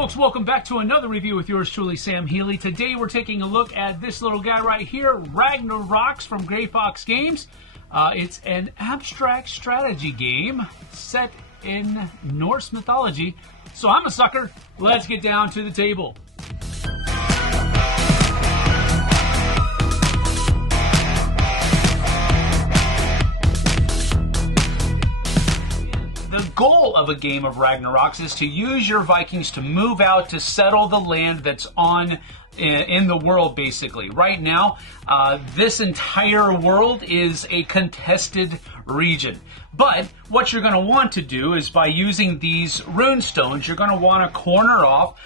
folks, welcome back to another review with yours truly, Sam Healy. Today we're taking a look at this little guy right here, Ragnarocks from Gray Fox Games. It's an abstract strategy game set in Norse mythology. So I'm a sucker. Let's get down to the table. The goal of a game of Ragnarocks is to use your Vikings to move out to settle the land that's in the world, basically. Right now, this entire world is a contested region. But what you're going to want to do is, by using these rune stones, you're going to want to corner off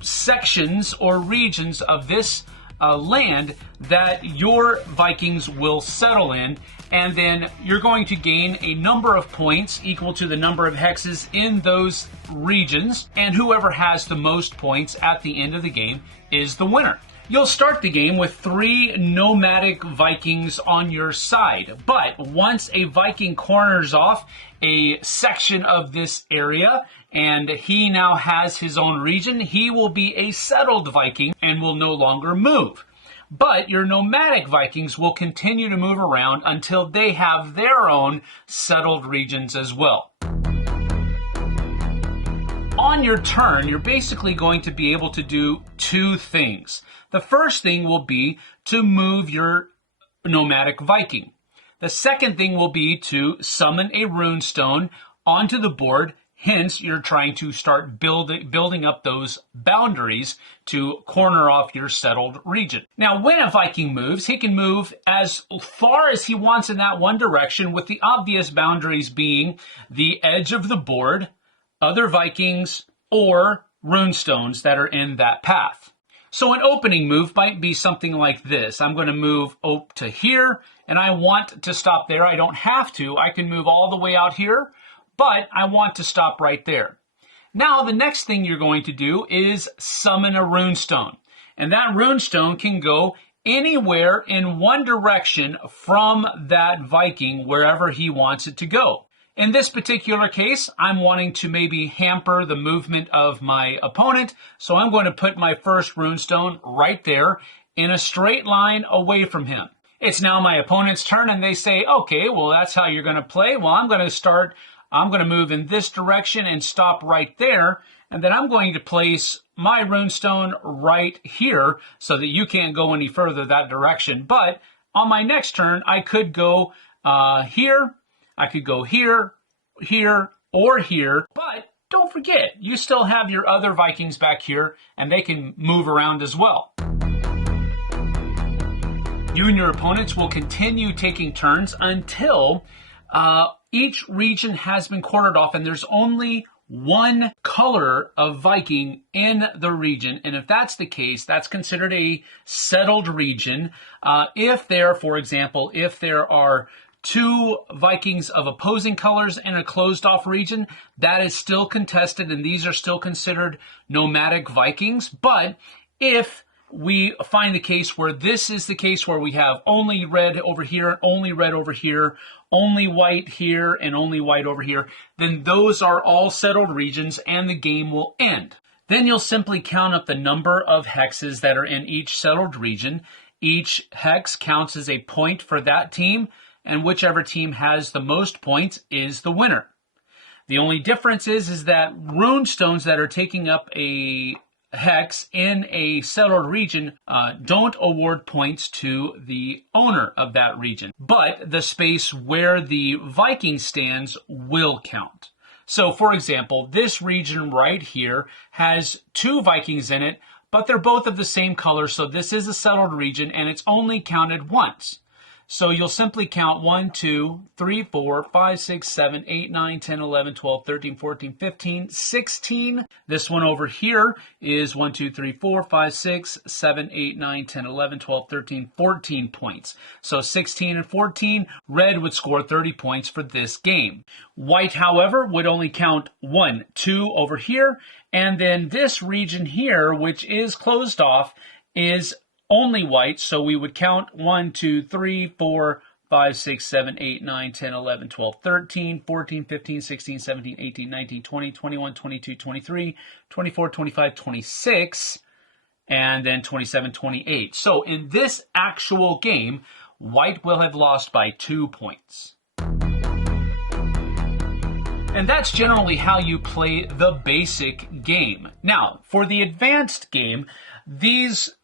sections or regions of this land that your Vikings will settle in, and then you're going to gain a number of points equal to the number of hexes in those regions, and whoever has the most points at the end of the game is the winner. You'll start the game with 3 nomadic Vikings on your side, but once a Viking corners off a section of this area and he now has his own region, he will be a settled Viking and will no longer move. But your nomadic Vikings will continue to move around until they have their own settled regions as well. On your turn, you're basically going to be able to do 2 things. The first thing will be to move your nomadic Viking. The second thing will be to summon a rune stone onto the board. Hence, you're trying to start building up those boundaries to corner off your settled region. Now, when a Viking moves, he can move as far as he wants in that one direction, with the obvious boundaries being the edge of the board, other Vikings, or runestones that are in that path. So an opening move might be something like this. I'm going to move up to here, and I want to stop there. I don't have to. I can move all the way out here, but I want to stop right there. Now, the next thing you're going to do is summon a runestone. And that runestone can go anywhere in one direction from that Viking, wherever he wants it to go. In this particular case, I'm wanting to maybe hamper the movement of my opponent, so I'm going to put my first runestone right there in a straight line away from him. It's now my opponent's turn, and they say, okay, well, that's how you're going to play. Well, I'm going to move in this direction and stop right there, and then I'm going to place my runestone right here so that you can't go any further that direction. But on my next turn, I could go here, I could go here, here, or here, but don't forget, you still have your other Vikings back here, and they can move around as well. You and your opponents will continue taking turns until each region has been cornered off, and there's only one color of Viking in the region. And if that's the case, that's considered a settled region. If there, for example, if there are 2 Vikings of opposing colors in a closed-off region, that is still contested, and these are still considered nomadic Vikings. But if we find the case where this is the case where we have only red over here, only red over here, only white here, and only white over here, then those are all settled regions and the game will end. Then you'll simply count up the number of hexes that are in each settled region. Each hex counts as a point for that team, and whichever team has the most points is the winner. The only difference is that rune stones that are taking up a hex in a settled region don't award points to the owner of that region, but the space where the Viking stands will count. So, for example, this region right here has 2 Vikings in it, but they're both of the same color, so this is a settled region, and it's only counted once. So you'll simply count 1, 2, 3, 4, 5, 6, 7, 8, 9, 10, 11, 12, 13, 14, 15, 16. This one over here is 1, 2, 3, 4, 5, 6, 7, 8, 9, 10, 11, 12, 13, 14 points. So 16 and 14, red would score 30 points for this game. White, however, would only count 1, 2 over here. And then this region here, which is closed off, is only white, so we would count 1, 2, 3, 4, 5, 6, 7, 8, 9, 10, 11, 12, 13, 14, 15, 16, 17, 18, 19, 20, 21, 22, 23, 24, 25, 26, and then 27, 28. So in this actual game, white will have lost by 2 points. And that's generally how you play the basic game. Now, for the advanced game, these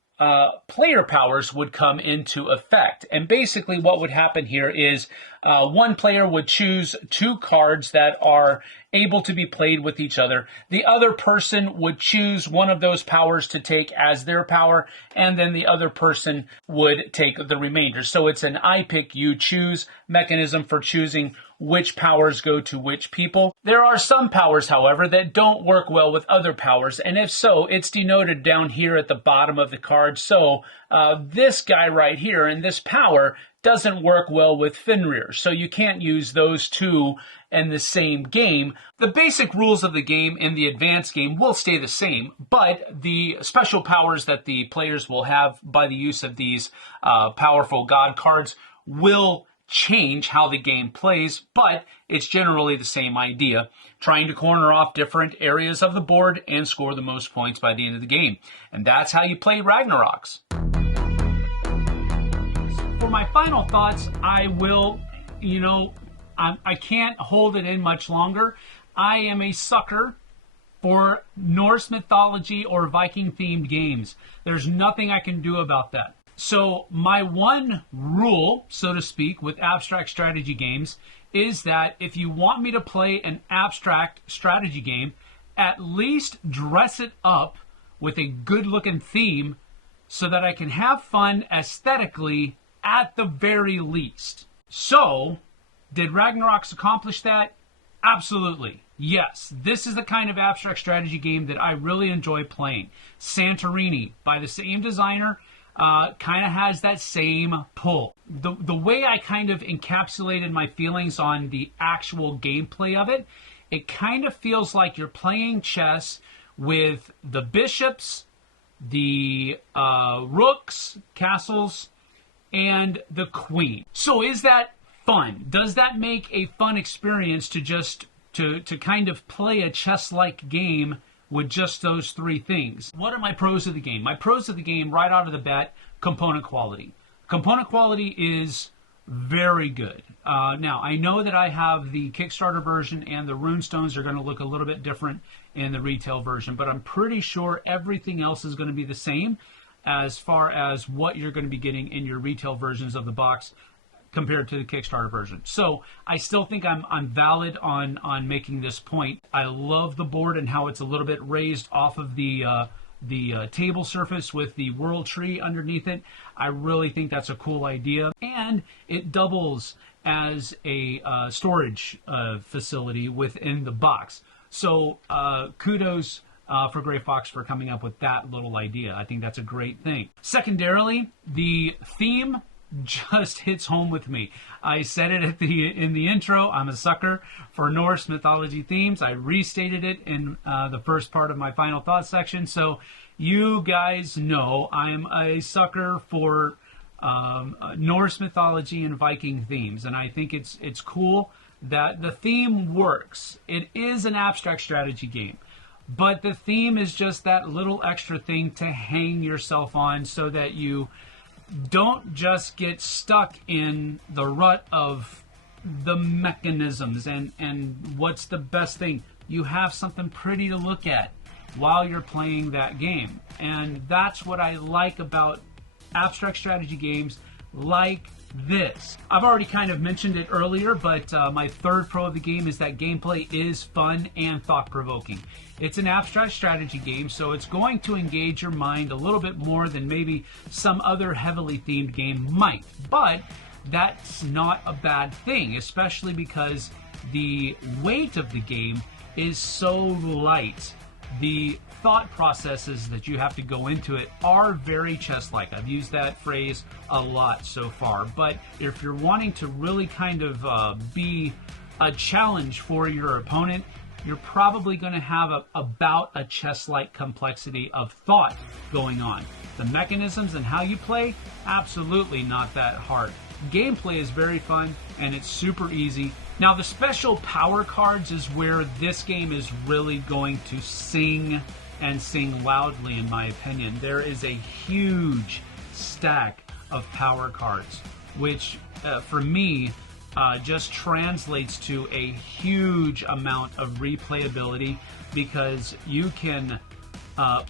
player powers would come into effect. And basically what would happen here is one player would choose 2 cards that are able to be played with each other. The other person would choose one of those powers to take as their power, and then the other person would take the remainder. So it's an I pick, you choose mechanism for choosing which powers go to which people. There are some powers, however, that don't work well with other powers, and if so, it's denoted down here at the bottom of the card. So this guy right here and this power doesn't work well with Fenrir, so you can't use those 2 in the same game. The basic rules of the game in the advanced game will stay the same, but the special powers that the players will have by the use of these powerful god cards will change how the game plays, but it's generally the same idea, trying to corner off different areas of the board and score the most points by the end of the game. And that's how you play Ragnarocks. For my final thoughts, I will, I can't hold it in much longer. I am a sucker for Norse mythology or Viking themed games. There's nothing I can do about that. So my one rule, so to speak, with abstract strategy games is that if you want me to play an abstract strategy game, at least dress it up with a good looking theme so that I can have fun aesthetically at the very least. So, did Ragnarocks accomplish that? Absolutely. Yes, this is the kind of abstract strategy game that I really enjoy playing. Santorini, by the same designer, kind of has that same pull. The way I kind of encapsulated my feelings on the actual gameplay of it, it kind of feels like you're playing chess with the bishops, the rooks, castles, and the queen. So is that fun? Does that make a fun experience to just to kind of play a chess-like game with just those 3 things? What are my pros of the game? My pros of the game right out of the bat, component quality. Component quality is very good. Now, I know that I have the Kickstarter version and the runestones are going to look a little bit different in the retail version, but I'm pretty sure everything else is going to be the same as far as what you're going to be getting in your retail versions of the box compared to the Kickstarter version. So I still think I'm valid on making this point. I love the board and how it's a little bit raised off of the table surface with the world tree underneath it. I really think that's a cool idea, and it doubles as a storage facility within the box. So kudos for Gray Fox for coming up with that little idea. I think that's a great thing. Secondarily, the theme just hits home with me. I said it in the intro. I'm a sucker for Norse mythology themes. I restated it in the first part of my final thoughts section. So you guys know I'm a sucker for Norse mythology and Viking themes, and I think it's cool that the theme works. It is an abstract strategy game, but the theme is just that little extra thing to hang yourself on so that you don't just get stuck in the rut of the mechanisms and what's the best thing. You have something pretty to look at while you're playing that game. And that's what I like about abstract strategy games like this. I've already kind of mentioned it earlier, but my third pro of the game is that gameplay is fun and thought-provoking. It's an abstract strategy game, so it's going to engage your mind a little bit more than maybe some other heavily themed game might. But that's not a bad thing, especially because the weight of the game is so light. The thought processes that you have to go into it are very chess-like. I've used that phrase a lot so far. But if you're wanting to really kind of be a challenge for your opponent, you're probably going to have about a chess-like complexity of thought going on. The mechanisms and how you play, absolutely not that hard. gameplay is very fun and it's super easy. Now the special power cards is where this game is really going to sing, and sing loudly in my opinion. There is a huge stack of power cards, which for me just translates to a huge amount of replayability, because you can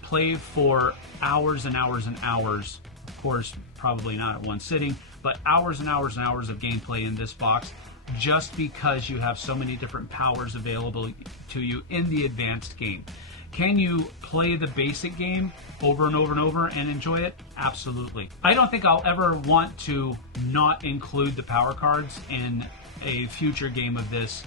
play for hours and hours and hours. Of course, probably not at one sitting, but hours and hours and hours of gameplay in this box, just because you have so many different powers available to you in the advanced game. Can you play the basic game over and over and over and enjoy it? Absolutely. I don't think I'll ever want to not include the power cards in a future game of this,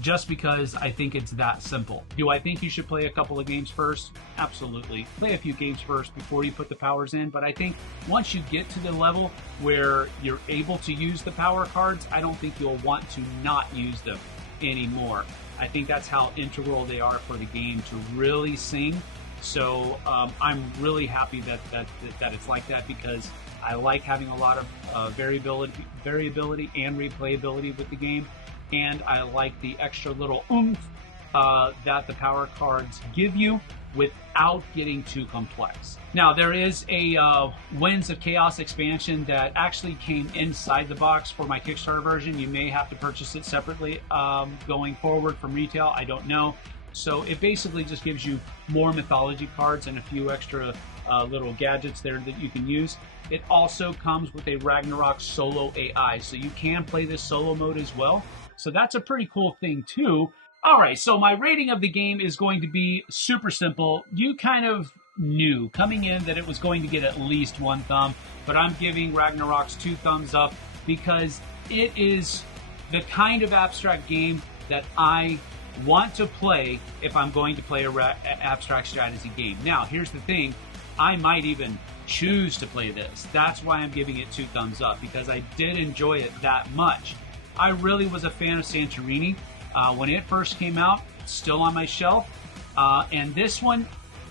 just because I think it's that simple. Do I think you should play a couple of games first? Absolutely. Play a few games first before you put the powers in, but I think once you get to the level where you're able to use the power cards, I don't think you'll want to not use them anymore. I think that's how integral they are for the game to really sing. So I'm really happy that it's like that, because I like having a lot of variability and replayability with the game, and I like the extra little oomph that the power cards give you without getting too complex. Now there is a Winds of Chaos expansion that actually came inside the box for my Kickstarter version. You may have to purchase it separately going forward from retail, I don't know. So it basically just gives you more mythology cards and a few extra little gadgets there that you can use. It also comes with a Ragnarocks solo AI, so you can play this solo mode as well. So that's a pretty cool thing too. All right, so my rating of the game is going to be super simple. You kind of knew coming in that it was going to get at least 1 thumb, but I'm giving Ragnarok's 2 thumbs up, because it is the kind of abstract game that I want to play if I'm going to play a abstract strategy game. Now, here's the thing. I might even choose to play this. That's why I'm giving it 2 thumbs up, because I did enjoy it that much. I really was a fan of Santorini when it first came out. It's still on my shelf, and this one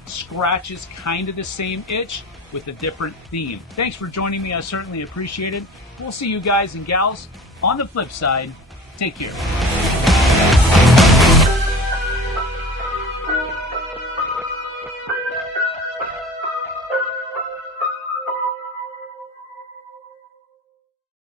scratches kind of the same itch with a different theme. Thanks for joining me. I certainly appreciate it. We'll see you guys and gals on the flip side. Take care.